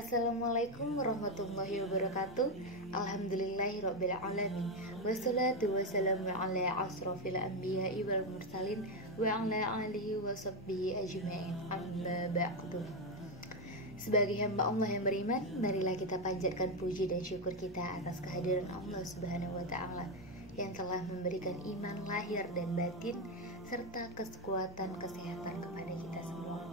Assalamualaikum warahmatullahi wabarakatuh. Alhamdulillahirabbil alamin. Wassalatu wassalamu ala asrofil anbiya'i wal mursalin wa ala alihi wa sahbihi ajma'in. Amma ba'du. Sebagai hamba Allah yang beriman, marilah kita panjatkan puji dan syukur kita atas kehadiran Allah Subhanahu wa taala yang telah memberikan iman lahir dan batin serta kekuatan kesehatan kepada kita semua.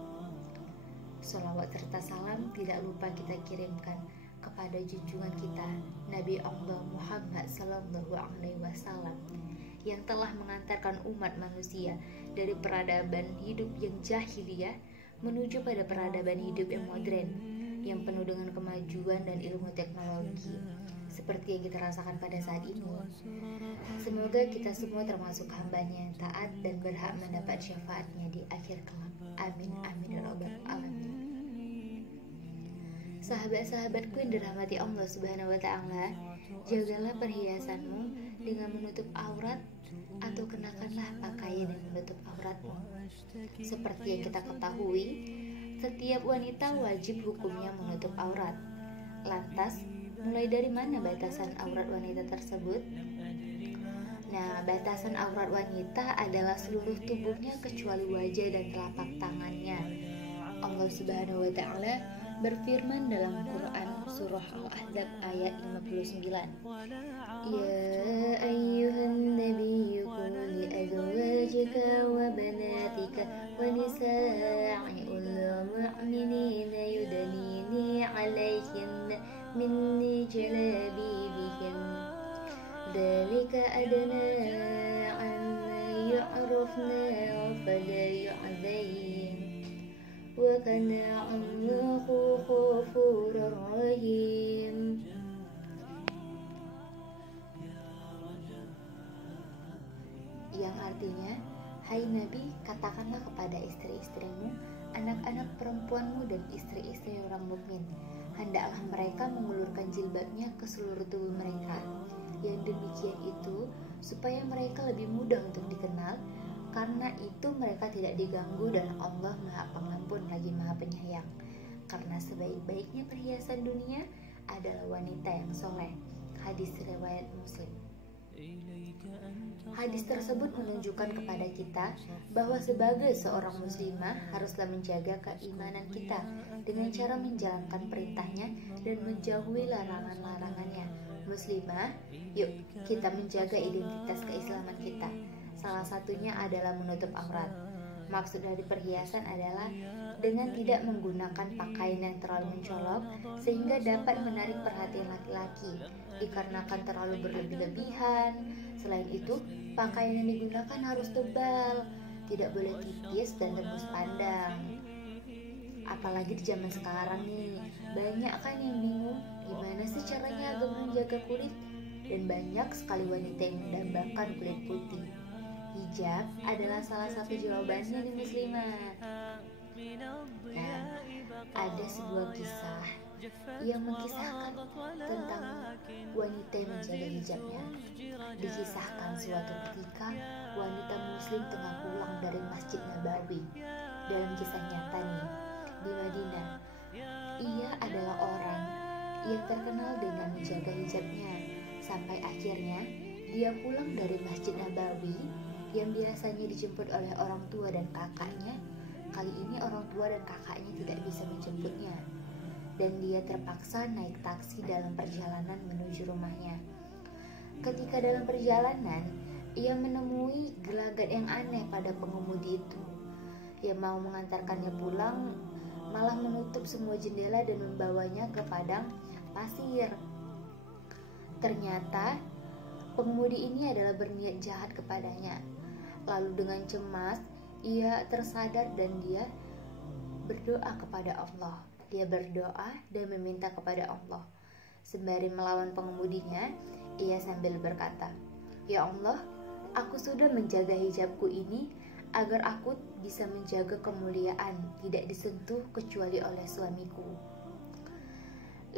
Sholawat serta salam tidak lupa kita kirimkan kepada junjungan kita Nabi Allah Muhammad Sallallahu Alaihi Wasallam yang telah mengantarkan umat manusia dari peradaban hidup yang jahiliyah menuju pada peradaban hidup yang modern yang penuh dengan kemajuan dan ilmu teknologi seperti yang kita rasakan pada saat ini. Semoga kita semua termasuk hambanya yang taat dan berhak mendapat syafaatnya di akhir kelak. Amin amin ya rabbal alamin. Sahabat-sahabatku yang dirahmati Allah Subhanahu wa taala, jagalah perhiasanmu dengan menutup aurat atau kenakanlah pakaian yang menutup auratmu. Seperti yang kita ketahui, setiap wanita wajib hukumnya menutup aurat. Lantas, mulai dari mana batasan aurat wanita tersebut? Nah, batasan aurat wanita adalah seluruh tubuhnya kecuali wajah dan telapak tangannya. Allah Subhanahu wa taala berfirman dalam Quran surah Al-Ahzab ayat 59. Ya ayyuhan nabiyyu qul li azwajika wa banatika wa nisa'il mu'minina yudnini 'alayhinna min jalabibihinna dzalika adna an yu'rafna fala yu'zayn wa kana Allahu ghafurur rahim. Yang artinya, hai Nabi, katakanlah kepada istri-istrimu, anak-anak perempuanmu dan istri-istri orang mukmin, hendaklah mereka mengulurkan jilbabnya ke seluruh tubuh mereka. Yang demikian itu supaya mereka lebih mudah untuk dikenal, karena itu mereka tidak diganggu dan Allah Maha Pengampun lagi Maha Penyayang. Karena sebaik-baiknya perhiasan dunia adalah wanita yang soleh. Hadis riwayat Muslim. Hadis tersebut menunjukkan kepada kita bahwa sebagai seorang muslimah haruslah menjaga keimanan kita dengan cara menjalankan perintahnya dan menjauhi larangan-larangannya. Muslimah, yuk kita menjaga identitas keislaman kita. Salah satunya adalah menutup aurat. Maksud dari perhiasan adalah dengan tidak menggunakan pakaian yang terlalu mencolok sehingga dapat menarik perhatian laki-laki dikarenakan terlalu berlebih-lebihan. Selain itu, pakaian yang digunakan harus tebal, tidak boleh tipis dan tembus pandang. Apalagi di zaman sekarang nih, banyak kan yang bingung gimana sih caranya agar menjaga kulit, dan banyak sekali wanita yang mendambakan kulit putih. Hijab adalah salah satu jawabannya di muslimah. Nah, ada sebuah kisah yang mengisahkan tentang wanita yang menjaga hijabnya. Dikisahkan suatu ketika wanita muslim tengah pulang dari Masjid Nabawi. Dalam kisah nyata nih, di Madinah, ia adalah orang yang terkenal dengan menjaga hijabnya. Sampai akhirnya dia pulang dari Masjid Nabawi yang biasanya dijemput oleh orang tua dan kakaknya. Kali ini orang tua dan kakaknya tidak bisa menjemputnya, dan dia terpaksa naik taksi dalam perjalanan menuju rumahnya. Ketika dalam perjalanan, ia menemui gelagat yang aneh pada pengemudi itu. Yang mau mengantarkannya pulang malah menutup semua jendela dan membawanya ke padang pasir. Ternyata pengemudi ini adalah berniat jahat kepadanya. Lalu dengan cemas, ia tersadar dan dia berdoa kepada Allah. Dia berdoa dan meminta kepada Allah. Sembari melawan pengemudinya, ia sambil berkata, "Ya Allah, aku sudah menjaga hijabku ini agar aku bisa menjaga kemuliaan, tidak disentuh kecuali oleh suamiku."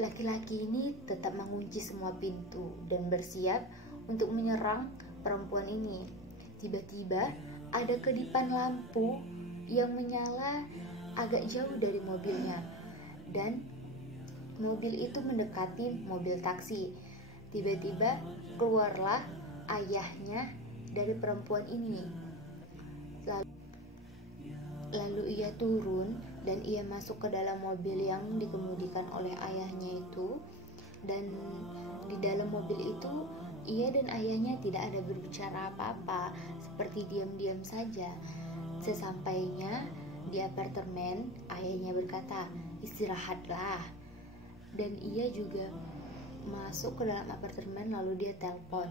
Laki-laki ini tetap mengunci semua pintu dan bersiap untuk menyerang perempuan ini. Tiba-tiba ada kedipan lampu yang menyala agak jauh dari mobilnya, dan Mobil itu mendekati mobil taksi. Tiba-tiba keluarlah ayahnya dari perempuan ini. Lalu ia turun dan ia masuk ke dalam mobil yang dikemudikan oleh ayahnya itu. Dan di dalam mobil itu ia dan ayahnya tidak ada berbicara apa-apa, seperti diam-diam saja. Sesampainya di apartemen, ayahnya berkata, "Istirahatlah." Dan ia juga masuk ke dalam apartemen, lalu dia telepon,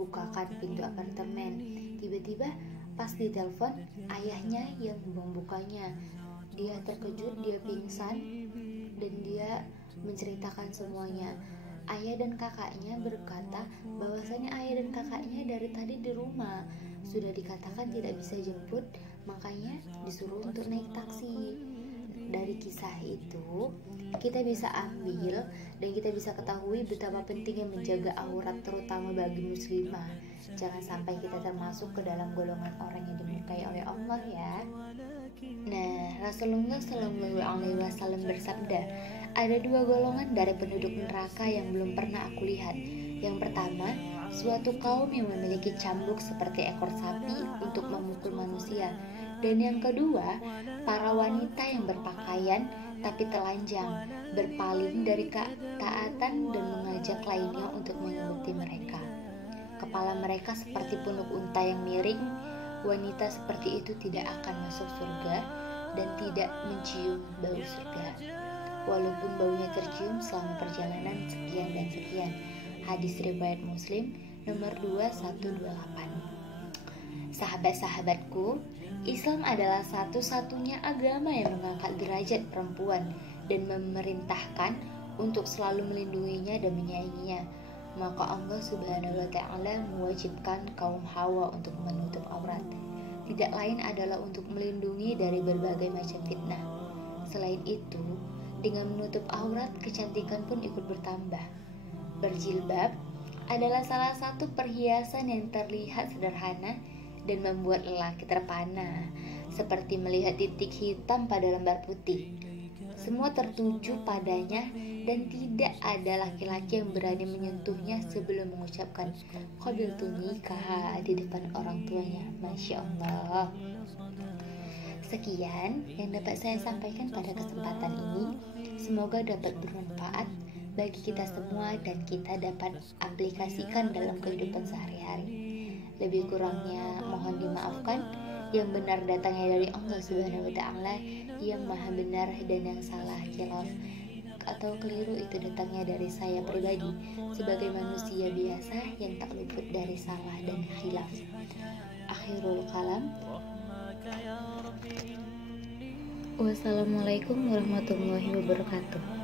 bukakan pintu apartemen. Tiba-tiba pas ditelepon, ayahnya yang membukanya. Dia terkejut, dia pingsan, dan dia menceritakan semuanya. Ayah dan kakaknya berkata bahwasanya ayah dan kakaknya dari tadi di rumah, sudah dikatakan tidak bisa jemput, makanya disuruh untuk naik taksi. Dari kisah itu kita bisa ambil dan kita bisa ketahui betapa pentingnya menjaga aurat, terutama bagi muslimah. Jangan sampai kita termasuk ke dalam golongan orang yang dimurkai oleh Allah ya. Nah, Rasulullah SAW bersabda, ada 2 golongan dari penduduk neraka yang belum pernah aku lihat. Yang pertama, suatu kaum yang memiliki cambuk seperti ekor sapi untuk memukul manusia. Dan yang kedua, para wanita yang berpakaian tapi telanjang, berpaling dari ketaatan dan mengajak lainnya untuk mengikuti mereka. Kepala mereka seperti punuk unta yang miring. Wanita seperti itu tidak akan masuk surga dan tidak mencium bau surga, walaupun baunya tercium selama perjalanan sekian dan sekian. Hadis riwayat Muslim nomor 2128. Sahabat-sahabatku, Islam adalah satu-satunya agama yang mengangkat derajat perempuan dan memerintahkan untuk selalu melindunginya dan menyayanginya. Maka Allah Subhanahu wa Ta'ala mewajibkan kaum Hawa untuk menutup aurat. Tidak lain adalah untuk melindungi dari berbagai macam fitnah. Selain itu, dengan menutup aurat, kecantikan pun ikut bertambah. Berjilbab adalah salah satu perhiasan yang terlihat sederhana dan membuat lelaki terpana, seperti melihat titik hitam pada lembar putih. Semua tertuju padanya dan tidak ada laki-laki yang berani menyentuhnya sebelum mengucapkan qabiltu nikah di depan orang tuanya. Masya Allah. Sekian yang dapat saya sampaikan pada kesempatan ini. Semoga dapat bermanfaat bagi kita semua dan kita dapat aplikasikan dalam kehidupan sehari-hari. Lebih kurangnya mohon dimaafkan. Yang benar datangnya dari Allah Subhanahu wa Ta'ala, yang maha benar, dan yang salah, khilaf atau keliru itu datangnya dari saya pribadi sebagai manusia biasa yang tak luput dari salah dan khilaf. Akhirul kalam. Wassalamualaikum warahmatullahi wabarakatuh.